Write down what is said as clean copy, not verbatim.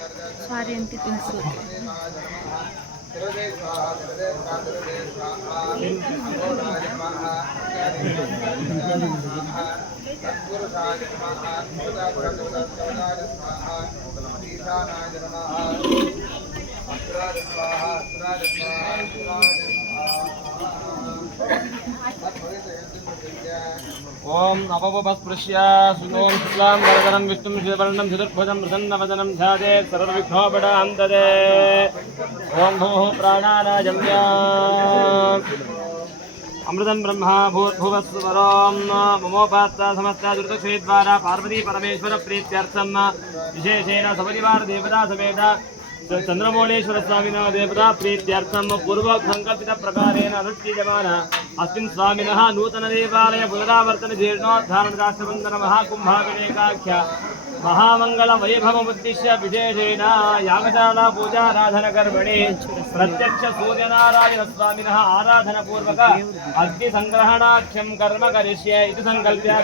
स्वार्यन्ति तिनसु ओम नववस्पृश्य सुनों शुक्लां वरदनं विष्णुं शिववर्णं चतुर्भुजं प्रसन्नवदनं ध्यायेत् सर्वविघ्नोपशान्तये ददे ओम भूः प्राणानायम्या अमृतं ब्रह्मा भूर्भुवस्वरं ममोपात्ता समस्ता दुर्दक्षेद्वारा पार्वती परमेश्वर प्रीत्यर्थं विशेषेण सपरिवार देवता समेत चंद्रमौलेश्वर स्वामिनः देवता प्रीत्यर्थं पूर्व संकल्पित प्रकारेण अनुष्ठीयमान अस्मिन् स्वामिनः नूतन देवालय पुनरावर्तन जीर्णोद्धारण राष्ट्रबंधन महाकुंभाभिषेकाख्य महामंगल वैभवमुद्दिश्य विशेषेण यागशाला पूजाराधन कर्मणि प्रत्यक्ष सूर्यनारायण स्वामिनः आराधन पूर्वक अग्नि संग्रहणाख्यं कर्म करिष्ये इति संकल्प्य